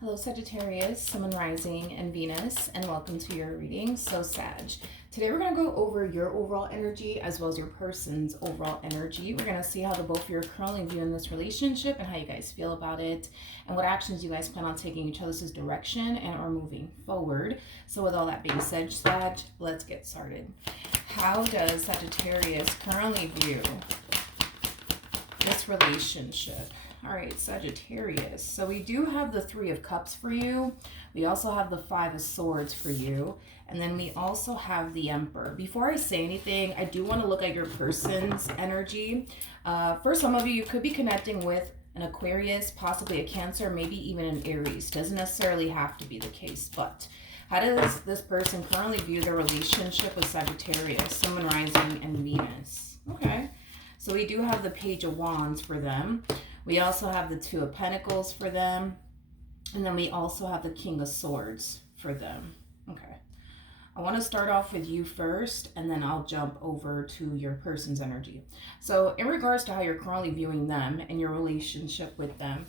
Hello, Sagittarius, Sun, Moon, Rising, and Venus, and welcome to your reading. So, Sag, today we're going to go over your overall energy as well as your person's overall energy. We're going to see how the both of you are currently viewing this relationship and how you guys feel about it, and what actions you guys plan on taking each other's direction and are moving forward. So, with all that being said, Sag, let's get started. How does Sagittarius currently view this relationship? All right, Sagittarius. So we do have the Three of Cups for you. We also have the Five of Swords for you. And then we also have the Emperor. Before I say anything, I do want to look at your person's energy. For some of you, you could be connecting with an Aquarius, possibly a Cancer, maybe even an Aries. Doesn't necessarily have to be the case, but how does this person currently view their relationship with Sagittarius, Sun, Moon, Rising, and Venus? Okay. So we do have the Page of Wands for them. We also have the Two of Pentacles for them. And then we also have the King of Swords for them. Okay. I want to start off with you first, and then I'll jump over to your person's energy. So in regards to how you're currently viewing them and your relationship with them,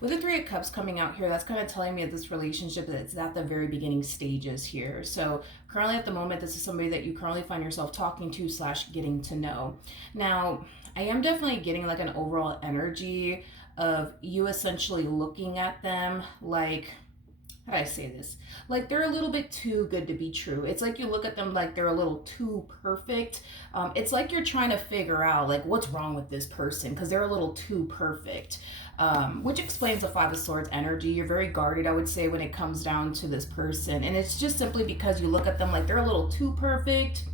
with the Three of Cups coming out here, that's kind of telling me that this relationship is at the very beginning stages here. So currently at the moment, this is somebody that you currently find yourself talking to / getting to know. Now, I am definitely getting like an overall energy of you essentially looking at them like, how do I say this? Like they're a little bit too good to be true. It's like you look at them like they're a little too perfect. It's like you're trying to figure out like what's wrong with this person because they're a little too perfect. Which explains the Five of Swords energy. You're very guarded, I would say, when it comes down to this person. And it's just simply because you look at them like they're a little too perfect.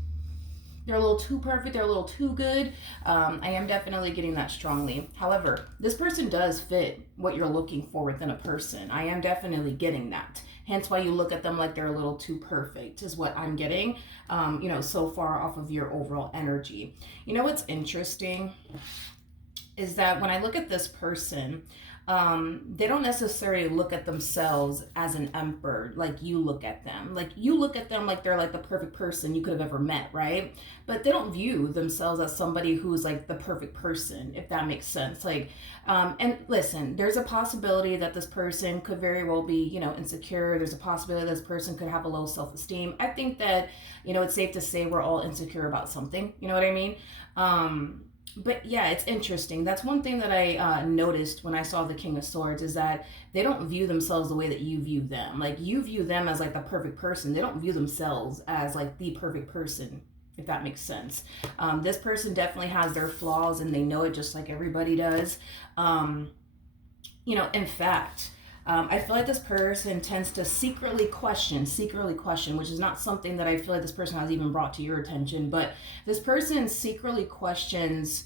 They're a little too perfect. They're a little too good. I am definitely getting that strongly. However, this person does fit what you're looking for within a person. I am definitely getting that. Hence why you look at them like they're a little too perfect is what I'm getting, so far off of your overall energy. You know what's interesting is that when I look at this person, they don't necessarily look at themselves as an emperor like you look at them. Like you look at them like they're like the perfect person you could have ever met, right? But they don't view themselves as somebody who's like the perfect person, if that makes sense. Like, and listen, there's a possibility that this person could very well be, insecure. There's a possibility this person could have a low self-esteem. I think that, it's safe to say we're all insecure about something. You know what I mean? But yeah, it's interesting. That's one thing that I noticed when I saw the King of Swords is that they don't view themselves the way that you view them. Like you view them as like the perfect person. They don't view themselves as like the perfect person, if that makes sense. This person definitely has their flaws and they know it just like everybody does. In fact, I feel like this person tends to secretly question, which is not something that I feel like this person has even brought to your attention, but this person secretly questions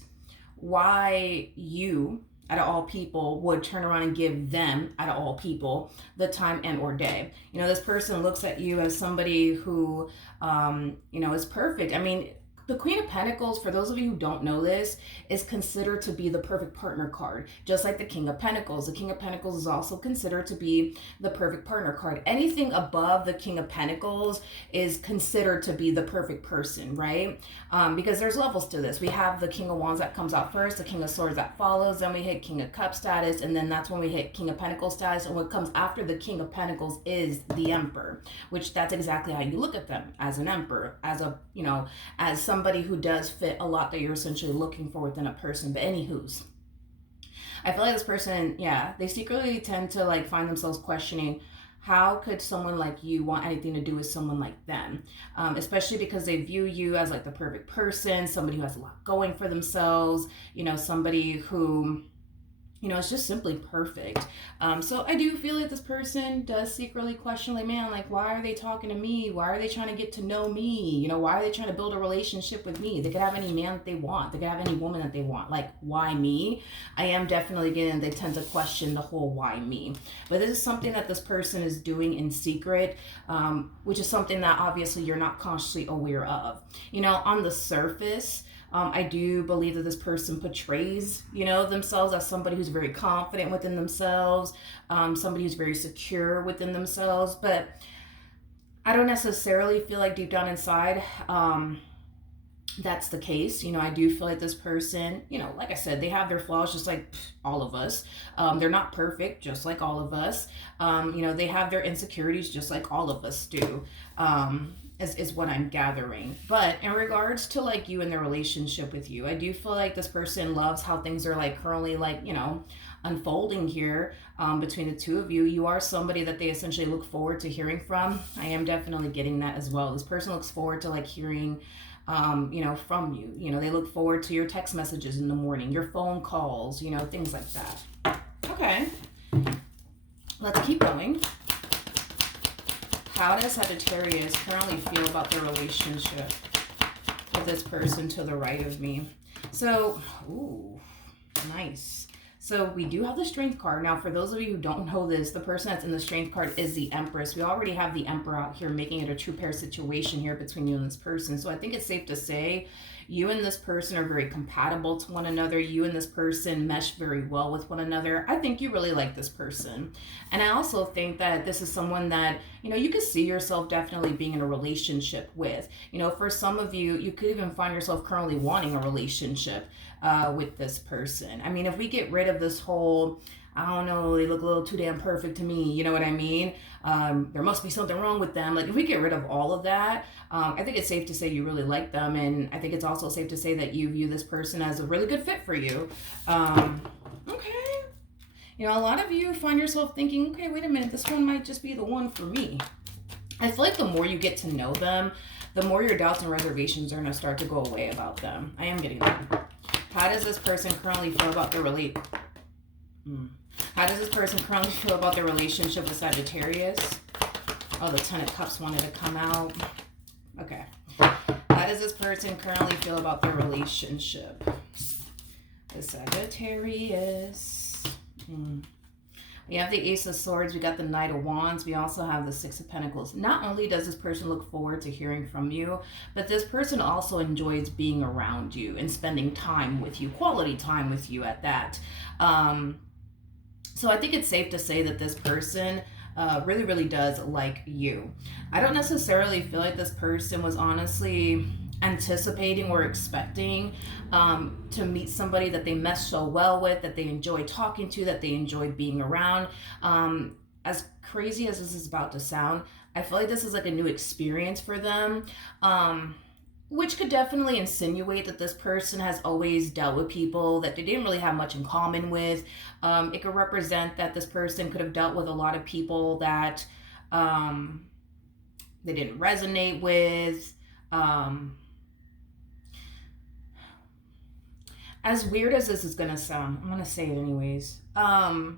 why you, out of all people, would turn around and give them, out of all people, the time and or day. This person looks at you as somebody who, is perfect. I mean, the Queen of Pentacles, for those of you who don't know this, is considered to be the perfect partner card, just like the King of Pentacles. The King of Pentacles is also considered to be the perfect partner card. Anything above the King of Pentacles is considered to be the perfect person, right? Because there's levels to this. We have the King of Wands that comes out first, the King of Swords that follows, then we hit King of Cups status, and then that's when we hit King of Pentacles status, and what comes after the King of Pentacles is the Emperor, which that's exactly how you look at them, as an Emperor, as a, as somebody who does fit a lot that you're essentially looking for within a person. But anywho's, I feel like this person, they secretly tend to like find themselves questioning, how could someone like you want anything to do with someone like them? Especially because they view you as like the perfect person, somebody who has a lot going for themselves, somebody who, it's just simply perfect. So I do feel like this person does secretly question, like, man, like, why are they talking to me? Why are they trying to get to know me? Why are they trying to build a relationship with me? They could have any man that they want. They could have any woman that they want. Like, why me? I am definitely getting, they tend to question the whole why me. But this is something that this person is doing in secret, which is something that obviously you're not consciously aware of. On the surface, I do believe that this person portrays, themselves as somebody who's very confident within themselves, somebody who's very secure within themselves. But I don't necessarily feel like deep down inside, that's the case. You know, I do feel like this person, you know, like I said, they have their flaws just like all of us. They're not perfect, just like all of us. You know, they have their insecurities just like all of us do. Is what I'm gathering. But in regards to like you and the relationship with you, I do feel like this person loves how things are like currently like, you know, unfolding here between the two of you. You are somebody that they essentially look forward to hearing from. I am definitely getting that as well. This person looks forward to like hearing you know, from you. You know, they look forward to your text messages in the morning, your phone calls, you know, things like that. Okay, let's keep going. How does Sagittarius currently feel about their relationship with this person to the right of me? So, ooh, nice. So we do have the Strength card. Now, for those of you who don't know this, the person that's in the Strength card is the Empress. We already have the Emperor out here, making it a true pair situation here between you and this person. So I think it's safe to say you and this person are very compatible to one another. You and this person mesh very well with one another. I think you really like this person. And I also think that this is someone that, you know, you could see yourself definitely being in a relationship with. You know, for some of you, you could even find yourself currently wanting a relationship with this person. I mean, if we get rid of this whole, I don't know, they look a little too damn perfect to me, you know what I mean? There must be something wrong with them. Like, if we get rid of all of that, I think it's safe to say you really like them. And I think it's also safe to say that you view this person as a really good fit for you. Okay. You know, a lot of you find yourself thinking, okay, wait a minute, this one might just be the one for me. I feel like the more you get to know them, the more your doubts and reservations are going to start to go away about them. I am getting that. How does this person currently feel about their How does this person currently feel about their relationship with Sagittarius? Oh, the Ten of Cups wanted to come out. Okay. How does this person currently feel about their relationship with Sagittarius? We have the Ace of Swords. We got the Knight of Wands. We also have the Six of Pentacles. Not only does this person look forward to hearing from you, but this person also enjoys being around you and spending time with you, quality time with you at that. So I think it's safe to say that this person really, really does like you. I don't necessarily feel like this person was honestly anticipating or expecting to meet somebody that they mesh so well with, that they enjoy talking to, that they enjoy being around. As crazy as this is about to sound, I feel like this is like a new experience for them, which could definitely insinuate that this person has always dealt with people that they didn't really have much in common with. It could represent that this person could have dealt with a lot of people that they didn't resonate with. As weird as this is going to sound, I'm going to say it anyways. As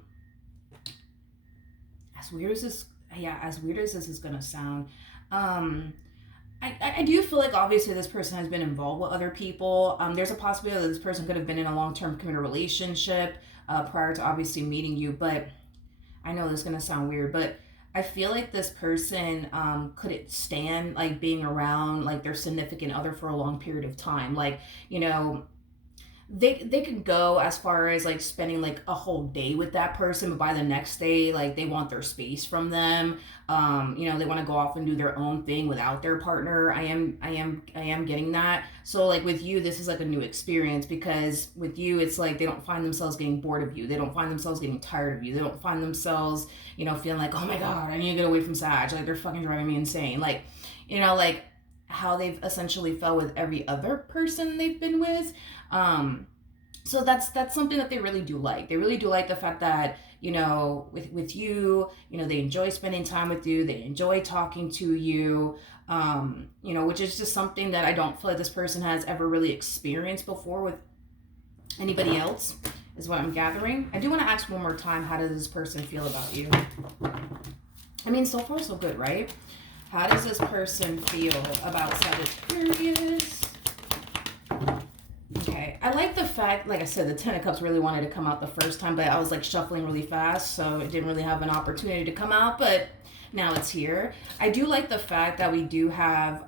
weird as this is going to sound, I do feel like obviously this person has been involved with other people. There's a possibility that this person could have been in a long-term committed relationship prior to obviously meeting you. But I know this is going to sound weird, but I feel like this person couldn't stand like being around like their significant other for a long period of time. Like, you know, they could go as far as like spending like a whole day with that person, but by the next day, like they want their space from them. You know, they want to go off and do their own thing without their partner. I am getting that. So like with you, this is like a new experience, because with you, it's like they don't find themselves getting bored of you. They don't find themselves getting tired of you. They don't find themselves, you know, feeling like, oh my God, I need to get away from Sag. Like they're fucking driving me insane. Like, you know, like how they've essentially felt with every other person they've been with. So that's something that they really do like. They really do like the fact that, you know, with you, you know, they enjoy spending time with you. They enjoy talking to you, you know, which is just something that I don't feel like this person has ever really experienced before with anybody else, is what I'm gathering. I do want to ask one more time, how does this person feel about you? I mean, so far so good, right? How does this person feel about Sagittarius? Okay, I like the fact, like I said, the Ten of Cups really wanted to come out the first time, but I was like shuffling really fast, so it didn't really have an opportunity to come out, but now it's here. I do like the fact that we do have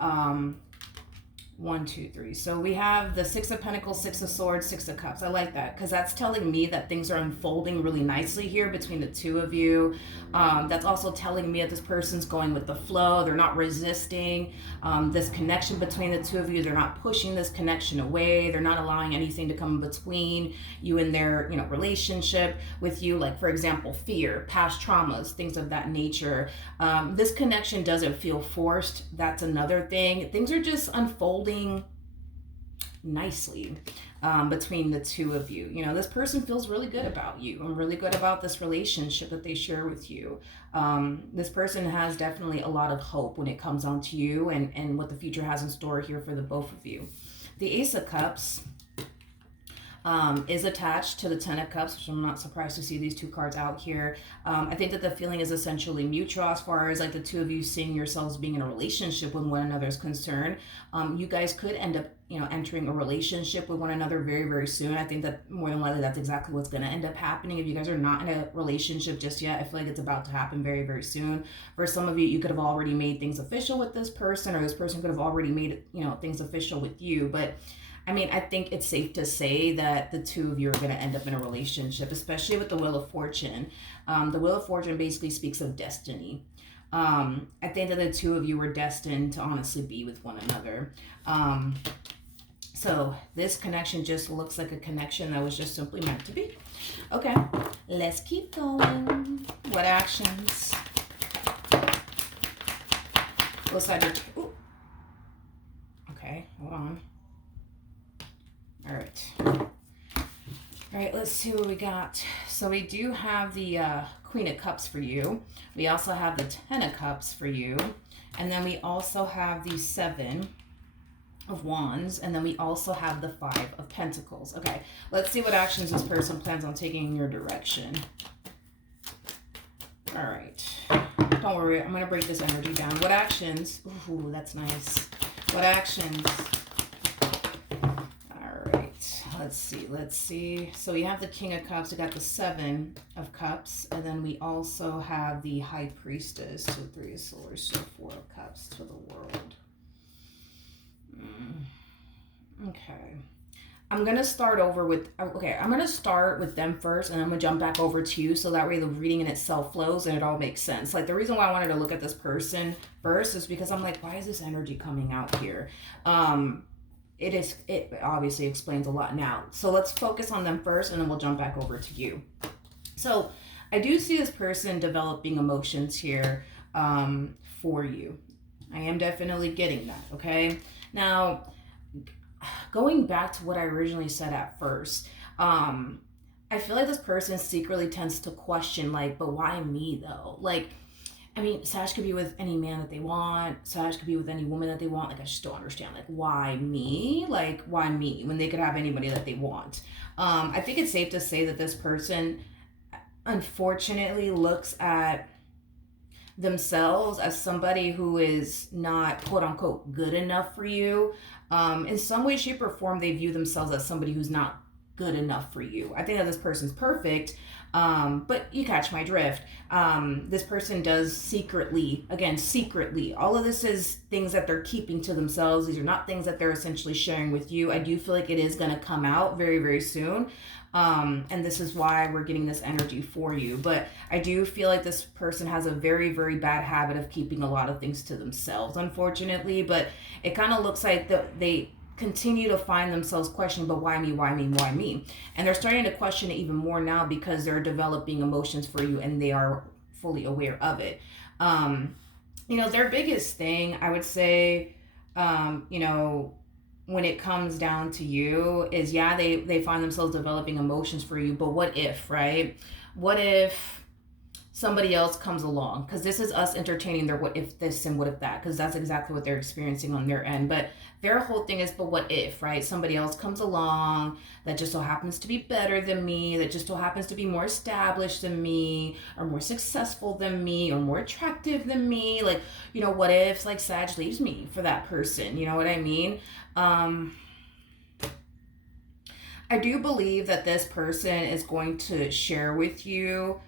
One, two, three. So we have the Six of Pentacles, Six of Swords, Six of Cups. I like that because that's telling me that things are unfolding really nicely here between the two of you. That's also telling me that this person's going with the flow. They're not resisting this connection between the two of you. They're not pushing this connection away. They're not allowing anything to come between you and their, relationship with you. Like, for example, fear, past traumas, things of that nature. This connection doesn't feel forced. That's another thing. Things are just unfolding nicely between the two of you. This person feels really good about you and really good about this relationship that they share with you. This person has definitely a lot of hope when it comes on to you and what the future has in store here for the both of you. The Ace of Cups is attached to the Ten of Cups, which I'm not surprised to see these two cards out here. I think that the feeling is essentially mutual as far as like the two of you seeing yourselves being in a relationship with one another is concerned. You guys could end up, entering a relationship with one another very, very soon. I think that more than likely that's exactly what's going to end up happening. If you guys are not in a relationship just yet, I feel like it's about to happen very, very soon. For some of you, you could have already made things official with this person, or this person could have already made, things official with you. But I think it's safe to say that the two of you are going to end up in a relationship, especially with the Wheel of Fortune. The Wheel of Fortune basically speaks of destiny. I think that the two of you were destined to honestly be with one another. So this connection just looks like a connection that was just simply meant to be. Okay, let's keep going. What actions? Both sides are... Okay, hold on. All right, let's see what we got. So we do have the Queen of Cups for you. We also have the Ten of Cups for you. And then we also have the Seven of Wands. And then we also have the Five of Pentacles. Okay, let's see what actions this person plans on taking in your direction. All right. Don't worry, I'm going to break this energy down. What actions? Ooh, that's nice. What actions? Let's see. So we have the King of Cups. We got the Seven of Cups. And then we also have the High Priestess. So Three of Swords. So Four of Cups to the World. Okay. I'm going to start over with... Okay, I'm going to start with them first. And I'm going to jump back over to you. So that way the reading in itself flows and it all makes sense. Like, the reason why I wanted to look at this person first is because I'm like, why is this energy coming out here? It obviously explains a lot now. So let's focus on them first and then we'll jump back over to you. So I do see this person developing emotions here for you. I am definitely getting that, okay? Now, going back to what I originally said at first, I feel like this person secretly tends to question, like, but why me though? Like, Sag could be with any man that they want. Sag could be with any woman that they want. Like, I just don't understand. Like, why me? Like, why me? When they could have anybody that they want. I think it's safe to say that this person, unfortunately, looks at themselves as somebody who is not, quote unquote, good enough for you. In some way, shape, or form, they view themselves as somebody who's not good enough for you. I think that this person's perfect. But you catch my drift. This person does secretly, all of this is things that they're keeping to themselves. These are not things that they're essentially sharing with you. I do feel like it is going to come out very, very soon. And this is why we're getting this energy for you. But I do feel like this person has a very, very bad habit of keeping a lot of things to themselves, unfortunately. But it kind of looks like they continue to find themselves questioning, but why me? And they're starting to question it even more now because they're developing emotions for you and they are fully aware of it. Their biggest thing, I would say, when it comes down to you is, they find themselves developing emotions for you, but what if, right? What if somebody else comes along? Because this is us entertaining their what if this and what if that, because that's exactly what they're experiencing on their end. But their whole thing is, but what if, right? Somebody else comes along that just so happens to be better than me, that just so happens to be more established than me, or more successful than me, or more attractive than me. Like, what if, like, Sag leaves me for that person? You know what I mean? I do believe that this person is going to share with you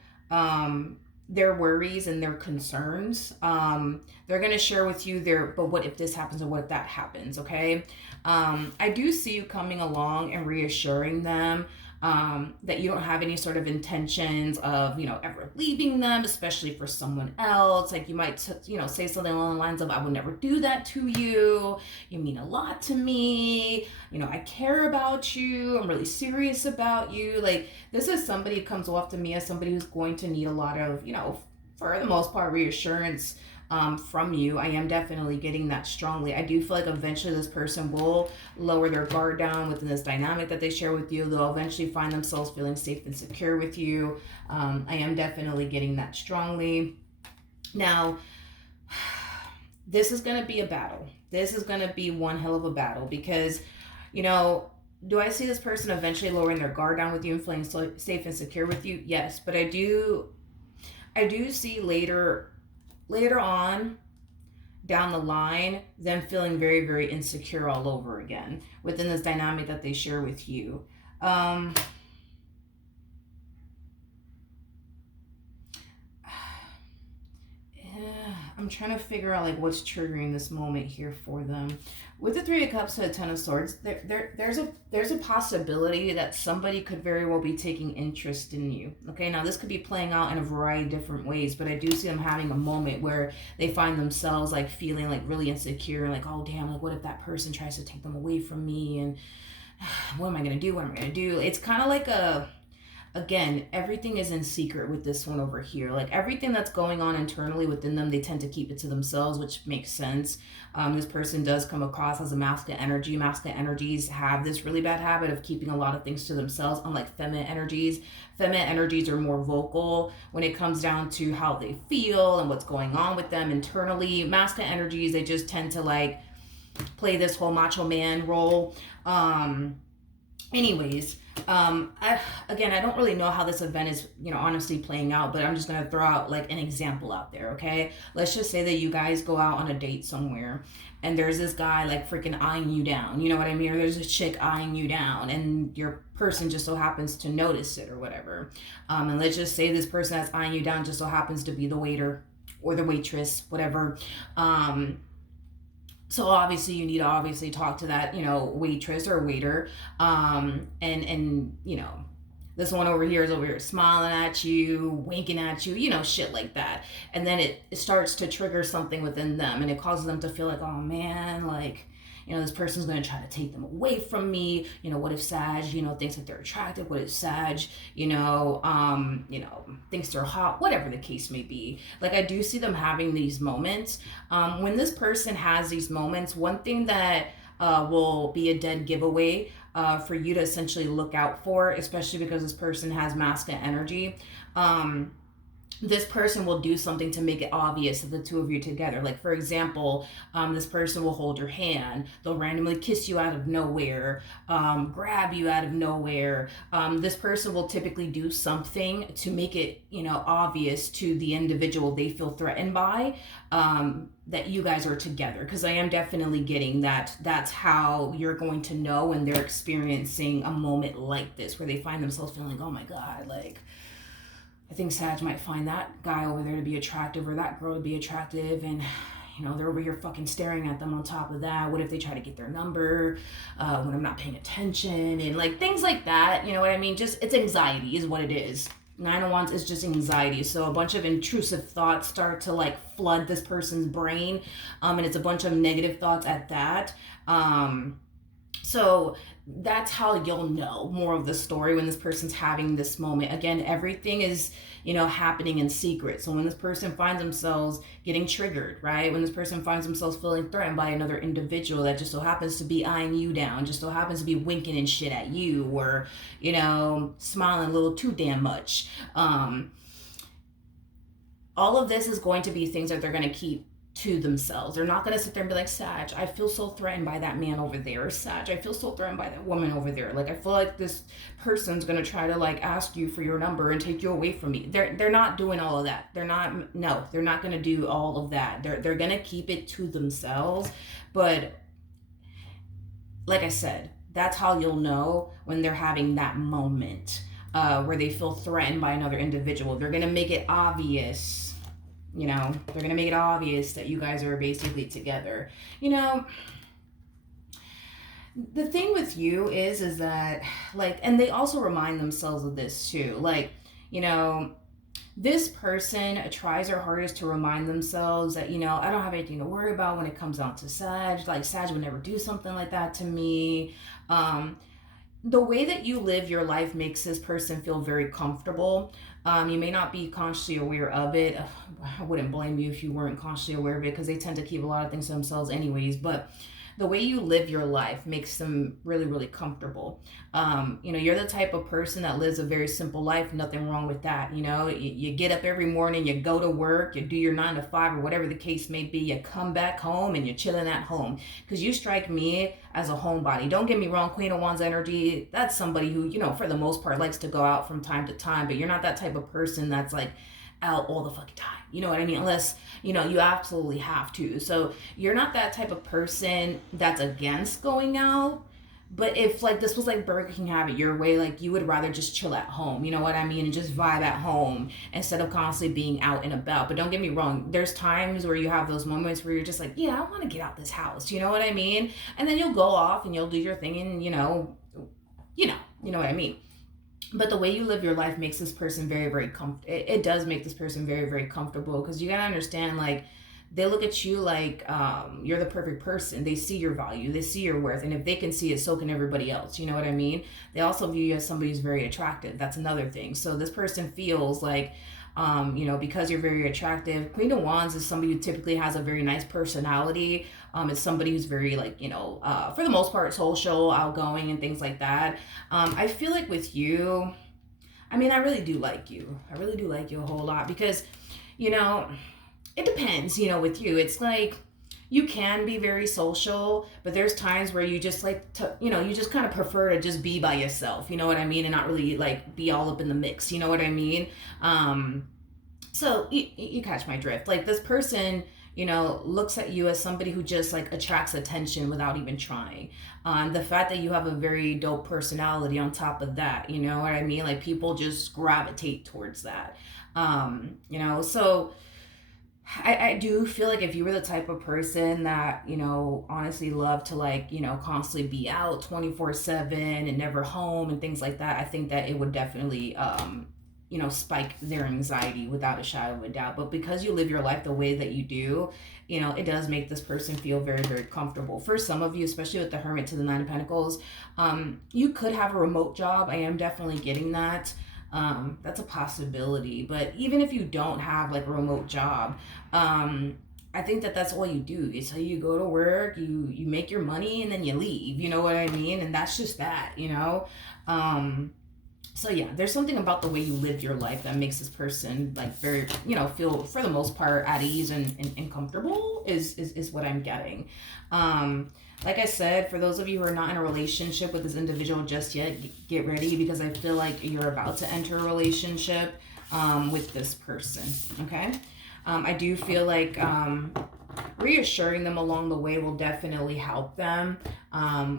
their worries and their concerns. They're going to share with you their, but what if this happens or what if that happens, okay? I do see you coming along and reassuring them that you don't have any sort of intentions of, ever leaving them, especially for someone else. Like you might, say something along the lines of, I would never do that to you. You mean a lot to me. I care about you. I'm really serious about you. Like this is somebody who comes off to me as somebody who's going to need a lot of, for the most part, reassurance from you. I am definitely getting that strongly. I do feel like eventually this person will lower their guard down within this dynamic that they share with you. They'll eventually find themselves feeling safe and secure with you. I am definitely getting that strongly. Now, this is going to be a battle. This is going to be one hell of a battle because, do I see this person eventually lowering their guard down with you and feeling safe and secure with you? Yes, but I do see later on down the line them feeling very, very insecure all over again within this dynamic that they share with you. I'm trying to figure out like what's triggering this moment here for them. With the Three of Cups and the Ten of Swords, there's a possibility that somebody could very well be taking interest in you. Okay, now this could be playing out in a variety of different ways, but I do see them having a moment where they find themselves like feeling like really insecure, like, oh damn, like what if that person tries to take them away from me, and what am I gonna do? What am I gonna do? It's kind of like again, everything is in secret with this one over here. Like everything that's going on internally within them, they tend to keep it to themselves, which makes sense. This person does come across as a masculine energy. Masculine energies have this really bad habit of keeping a lot of things to themselves, unlike feminine energies. Feminine energies are more vocal when it comes down to how they feel and what's going on with them internally. Masculine energies, they just tend to like play this whole macho man role. Anyways, I don't really know how this event is, honestly playing out, but I'm just going to throw out like an example out there, okay? Let's just say that you guys go out on a date somewhere and there's this guy like freaking eyeing you down, you know what I mean? Or there's a chick eyeing you down and your person just so happens to notice it or whatever. And let's just say this person that's eyeing you down just so happens to be the waiter or the waitress, whatever. So obviously you need to obviously talk to that, waitress or waiter. And this one over here is over here smiling at you, winking at you, shit like that. And then it starts to trigger something within them and it causes them to feel like, oh man, like, this person's going to try to take them away from me. What if Sag, thinks that they're attractive? What if Sag, thinks they're hot? Whatever the case may be. Like, I do see them having these moments. When this person has these moments, one thing that will be a dead giveaway for you to essentially look out for, especially because this person has masculine energy, this person will do something to make it obvious that the two of you are together. Like, for example, this person will hold your hand. They'll randomly kiss you out of nowhere, grab you out of nowhere. This person will typically do something to make it, obvious to the individual they feel threatened by, that you guys are together. Because I am definitely getting that that's how you're going to know when they're experiencing a moment like this, where they find themselves feeling like, oh my God, like, I think Sag might find that guy over there to be attractive or that girl to be attractive, and they're over here fucking staring at them on top of that. What if they try to get their number when I'm not paying attention, and like things like that, you know what I mean? Just, it's anxiety is what it is. Nine of Wands is just anxiety. So a bunch of intrusive thoughts start to like flood this person's brain, and it's a bunch of negative thoughts at that. So that's how you'll know more of the story when this person's having this moment. Again, everything is, happening in secret. So when this person finds themselves getting triggered, right? When this person finds themselves feeling threatened by another individual that just so happens to be eyeing you down, just so happens to be winking and shit at you, or, smiling a little too damn much. All of this is going to be things that they're going to keep to themselves. They're not going to sit there and be like, Sag, I feel so threatened by that man over there. Or Sag, I feel so threatened by that woman over there. Like, I feel like this person's going to try to like ask you for your number and take you away from me. They're not doing all of that. They're not going to do all of that. They're going to keep it to themselves. But like I said, that's how you'll know when they're having that moment. where they feel threatened by another individual. They're going to make it obvious, you know, they're going to make it obvious that you guys are basically together. You know, the thing with you is that, like, and they also remind themselves of this too. Like, you know, this person tries their hardest to remind themselves that, you know, I don't have anything to worry about when it comes down to Sag. Like, Sag would never do something like that to me. The way that you live your life makes this person feel very comfortable. You may not be consciously aware of it. I wouldn't blame you if you weren't consciously aware of it, because they tend to keep a lot of things to themselves anyways. But the way you live your life makes them really, really comfortable. You know, you're the type of person that lives a very simple life. Nothing wrong with that. You know, you get up every morning, you go to work, you do your 9 to 5 or whatever the case may be. You come back home and you're chilling at home, because you strike me as a homebody. Don't get me wrong, Queen of Wands energy, that's somebody who, you know, for the most part likes to go out from time to time, but you're not that type of person that's like out all the fucking time. You know what I mean? Unless, you know, you absolutely have to. So you're not that type of person that's against going out. But if like this was like Burger King, have it your way, like you would rather just chill at home, you know what I mean, and just vibe at home instead of constantly being out and about. But don't get me wrong, there's times where you have those moments where you're just like, yeah, I want to get out this house, you know what I mean? And then you'll go off and you'll do your thing, and you know what I mean. But the way you live your life makes this person very, very comfortable. It does make this person very, very comfortable, because you gotta understand, like, they look at you like you're the perfect person. They see your value, they see your worth, and if they can see it, so can everybody else. You know what I mean? They also view you as somebody who's very attractive. That's another thing. So this person feels like, you know, because you're very attractive. Queen of Wands is somebody who typically has a very nice personality. It's somebody who's very, like, you know, for the most part, social, outgoing, and things like that. I feel like with you, I mean, I really do like you. I really do like you a whole lot, because, you know, it depends, you know, with you. It's like, you can be very social, but there's times where you just like to, you know, you just kind of prefer to just be by yourself, you know what I mean? And not really like be all up in the mix, you know what I mean? So you catch my drift. Like, this person, you know, looks at you as somebody who just like attracts attention without even trying. The fact that you have a very dope personality on top of that, you know what I mean? Like, people just gravitate towards that. You know, so I do feel like if you were the type of person that, you know, honestly love to, like, you know, constantly be out 24/7 and never home and things like that, I think that it would definitely, you know, spike their anxiety without a shadow of a doubt. But because you live your life the way that you do, you know, it does make this person feel very, very comfortable. For some of you, especially with the Hermit to the 9 of Pentacles, you could have a remote job. I am definitely getting that. That's a possibility. But even if you don't have like a remote job, I think that that's all you do. It's how you go to work, you make your money, and then you leave, you know what I mean? And that's just that, you know? So yeah, there's something about the way you live your life that makes this person like very, you know, feel for the most part at ease and comfortable is what I'm getting. Like I said, for those of you who are not in a relationship with this individual just yet, get ready, because I feel like you're about to enter a relationship with this person, okay? I do feel like reassuring them along the way will definitely help them,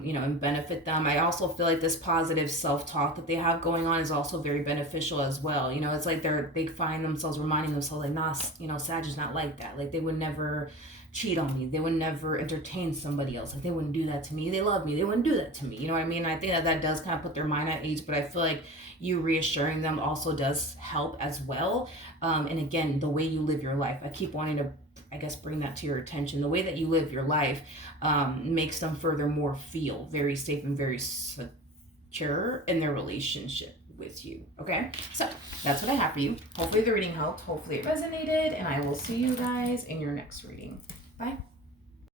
you know, and benefit them. I also feel like this positive self-talk that they have going on is also very beneficial as well. You know, it's like they find themselves reminding themselves like, nah, you know, Sag is not like that. Like, they would never cheat on me. They would never entertain somebody else. Like, they wouldn't do that to me. They love me. They wouldn't do that to me. You know what I mean? I think that does kind of put their mind at ease, but I feel like you reassuring them also does help as well. And again, the way you live your life, I keep wanting to, I guess, bring that to your attention. The way that you live your life makes them furthermore feel very safe and very secure in their relationship with you. Okay, so that's what I have for you. Hopefully the reading helped. Hopefully it resonated, and I will see you guys in your next reading. Bye.